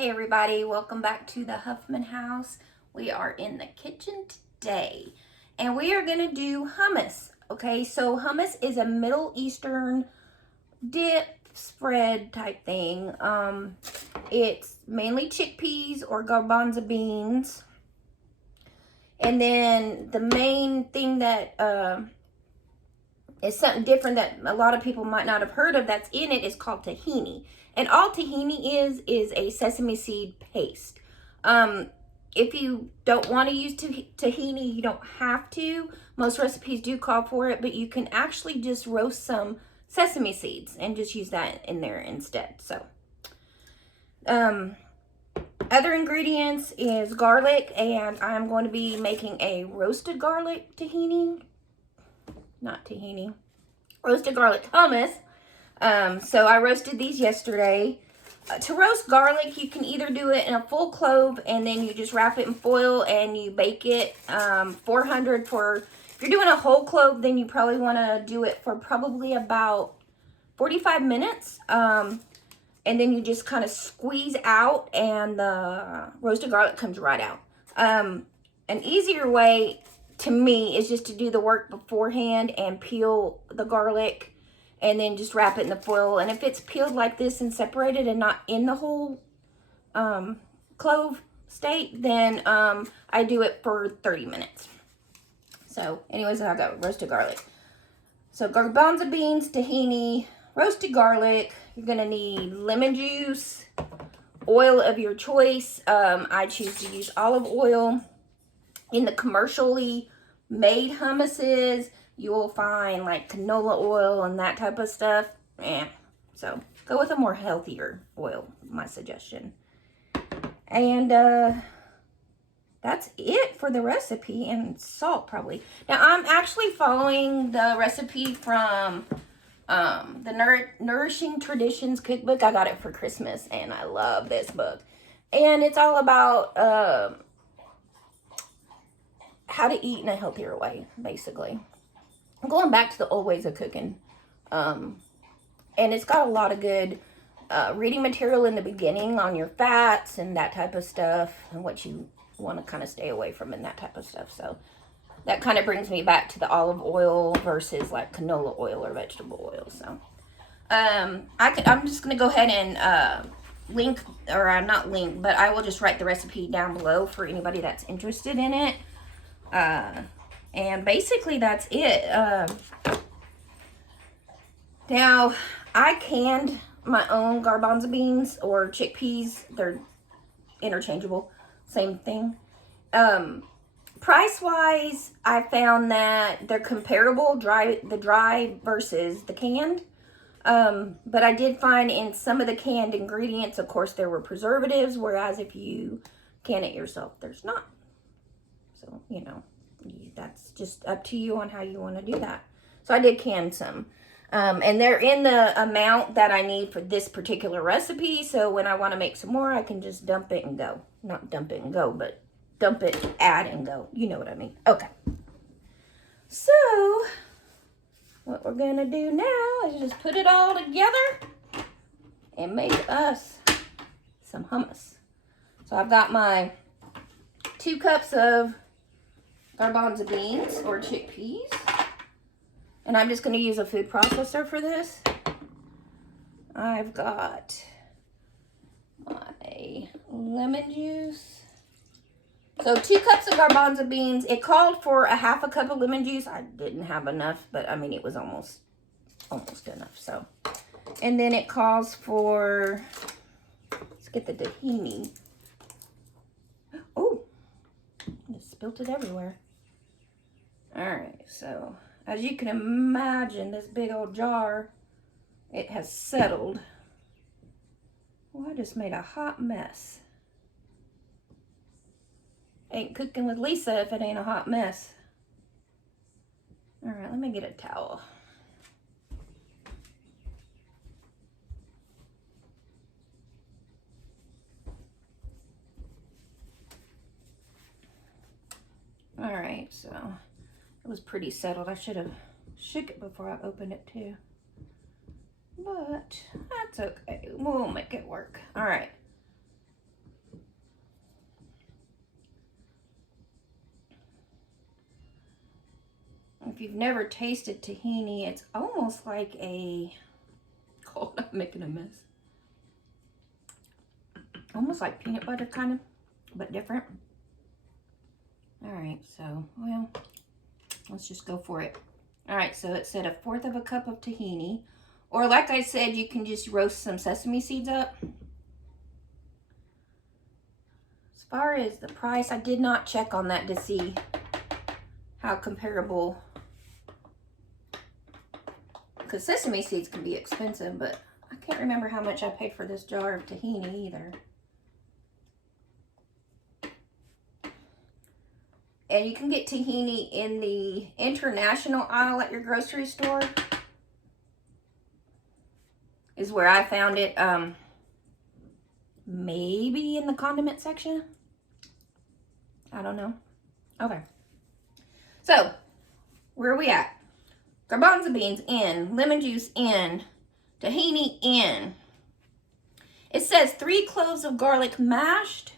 Hey everybody, welcome back to the Huffman house. We are in the kitchen today and we are going to do hummus. Okay, so hummus is a Middle Eastern dip spread type thing. It's mainly chickpeas or garbanzo beans. And then the main thing that is something different that a lot of people might not have heard of that's in it is called tahini. And all tahini is a sesame seed paste. If you don't want to use tahini, you don't have to. Most recipes do call for it, but you can actually just roast some sesame seeds and just use that in there instead. So, other ingredients is garlic, and I'm going to be making a roasted garlic tahini. Not tahini. Roasted garlic hummus. So I roasted these yesterday. To roast garlic, you can either do it in a full clove and then you just wrap it in foil and you bake it 400 for, if you're doing a whole clove, then you probably want to do it for probably about 45 minutes. And then you just kind of squeeze out and the roasted garlic comes right out. An easier way to me is just to do the work beforehand and peel the garlic and then just wrap it in the foil. And if it's peeled like this and separated and not in the whole clove state, then I do it for 30 minutes. So anyways, I got roasted garlic. So garbanzo beans, tahini, roasted garlic. You're gonna need lemon juice, oil of your choice. I choose to use olive oil. In the commercially made hummuses, you will find like canola oil and that type of stuff. So go with a more healthier oil, my suggestion. And that's it for the recipe, and salt probably. Now I'm actually following the recipe from the Nourishing Traditions cookbook. I got it for Christmas and I love this book. And it's all about how to eat in a healthier way, basically. I'm going back to the old ways of cooking. And it's got a lot of good reading material in the beginning on your fats and that type of stuff and what you want to kind of stay away from and that type of stuff. So that kind of brings me back to the olive oil versus like canola oil or vegetable oil. So I'm just going to go ahead and link, or not link, but I will just write the recipe down below for anybody that's interested in it. And basically that's it. Now I canned my own garbanzo beans or chickpeas. They're interchangeable, same thing. Price wise, I found that they're comparable, the dry versus the canned. But I did find in some of the canned ingredients, of course, there were preservatives, whereas if you can it yourself, there's not. So, you know, that's just up to you on how you want to do that. So I did can some. And they're in the amount that I need for this particular recipe. So when I want to make some more, I can just dump it and go. Not dump it and go, but dump it, add, and go. You know what I mean. Okay. So what we're going to do now is just put it all together and make us some hummus. So I've got my 2 cups of garbanzo beans or chickpeas. And I'm just going to use a food processor for this. I've got my lemon juice. So 2 cups of garbanzo beans. It called for a half a cup of lemon juice. I didn't have enough, but I mean, it was almost enough. So, and then it calls for, let's get the tahini. Oh, I just spilled it everywhere. All right, so as you can imagine, this big old jar, it has settled. Well, I just made a hot mess. Ain't cooking with Lisa if it ain't a hot mess. All right, let me get a towel. All right, so it was pretty settled. I should have shook it before I opened it too. But that's okay. We'll make it work. All right. If you've never tasted tahini, it's almost like a, oh, I'm making a mess. Almost like peanut butter kind of, but different. All right, so, well, let's just go for it. All right, so it said 1/4 cup of tahini. Or like I said, you can just roast some sesame seeds up. As far as the price, I did not check on that to see how comparable. Because sesame seeds can be expensive, but I can't remember how much I paid for this jar of tahini either. And you can get tahini in the international aisle at your grocery store. Is where I found it. Maybe in the condiment section. I don't know. Okay. So, where are we at? Garbanzo beans in. Lemon juice in. Tahini in. It says 3 cloves of garlic mashed.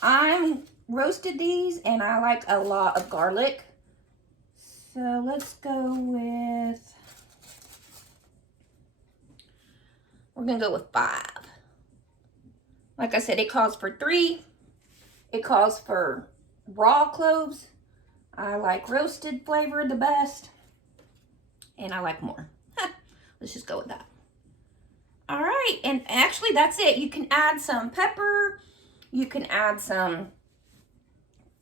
I'm roasted these and I like a lot of garlic. So let's go with, we're gonna go with 5. Like I said, it calls for 3. It calls for raw cloves. I like roasted flavor the best. And I like more. Let's just go with that. All right, and actually that's it. You can add some pepper. You can add some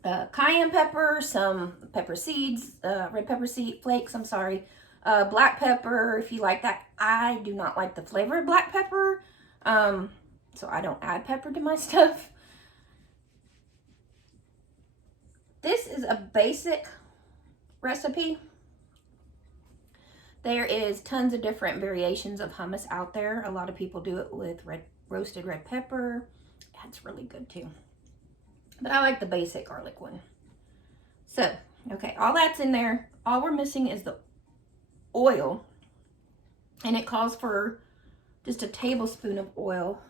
cayenne pepper, some pepper seeds, red pepper seed flakes, I'm sorry. Black pepper, if you like that. I do not like the flavor of black pepper, so I don't add pepper to my stuff. This is a basic recipe. There is tons of different variations of hummus out there. A lot of people do it with roasted red pepper. That's really good too. But I like the basic garlic one. So, okay, all that's in there. All we're missing is the oil. And it calls for just a tablespoon of oil.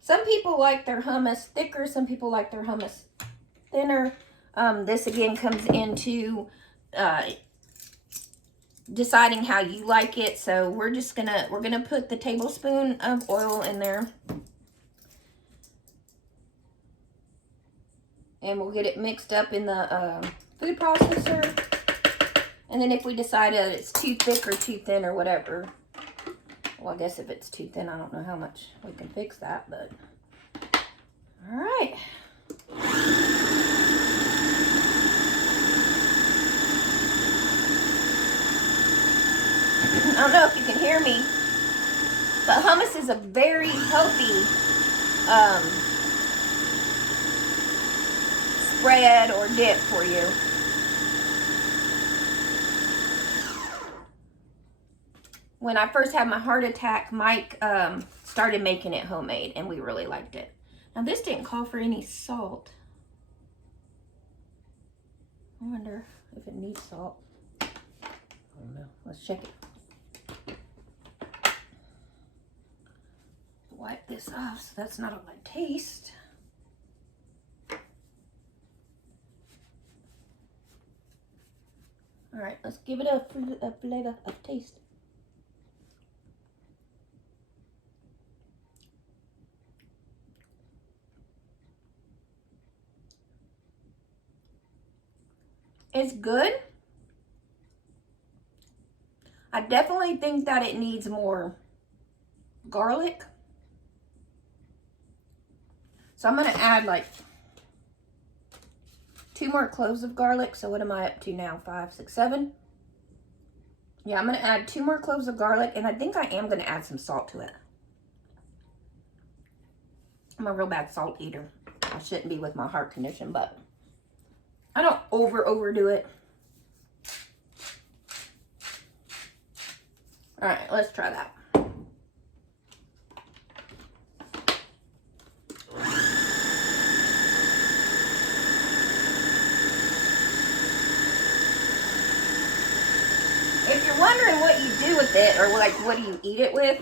Some people like their hummus thicker. Some people like their hummus thinner. This again comes into deciding how you like it. So we're gonna put the tablespoon of oil in there. And we'll get it mixed up in the food processor. And then if we decide that it's too thick or too thin or whatever, well, I guess if it's too thin, I don't know how much we can fix that, but all right. I don't know if you can hear me, but hummus is a very healthy spread or dip for you. When I first had my heart attack, Mike started making it homemade, and we really liked it. Now, this didn't call for any salt. I wonder if it needs salt. I don't know. Let's check it. Wipe this off so that's not on my taste. All right, let's give it a flavor of taste. It's good. I definitely think that it needs more garlic. So I'm going to add like 2 more cloves of garlic. So what am I up to now? 5, 6, 7. Yeah, I'm going to add 2 more cloves of garlic. And I think I am going to add some salt to it. I'm a real bad salt eater. I shouldn't be with my heart condition, but I don't overdo it. All right, let's try that. If you're wondering what you do with it, or like what do you eat it with,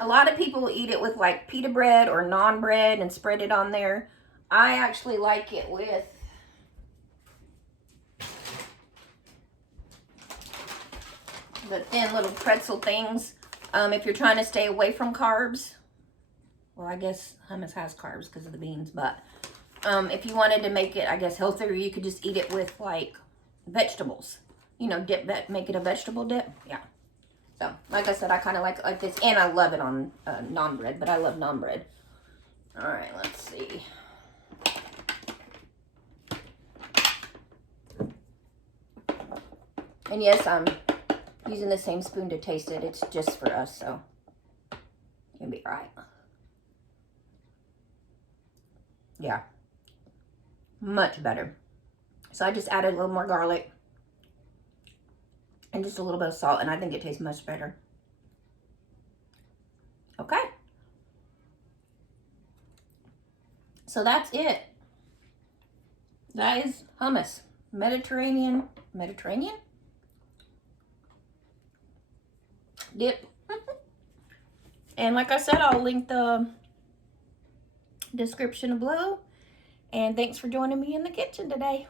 a lot of people eat it with like pita bread or naan bread and spread it on there. I actually like it with the thin little pretzel things. If you're trying to stay away from carbs, well, I guess hummus has carbs because of the beans, but if you wanted to make it, I guess, healthier, you could just eat it with, like, vegetables. You know, make it a vegetable dip. Yeah. So, like I said, I kind of like this, and I love it on naan bread, but I love naan bread. All right, let's see. And yes, I'm using the same spoon to taste it. It's just for us, so it'll be all right. Yeah. Much better. So I just added a little more garlic and just a little bit of salt, and I think it tastes much better. Okay. So that's it. That is hummus. Mediterranean dip. And like I said, I'll link the description below. And thanks for joining me in the kitchen today.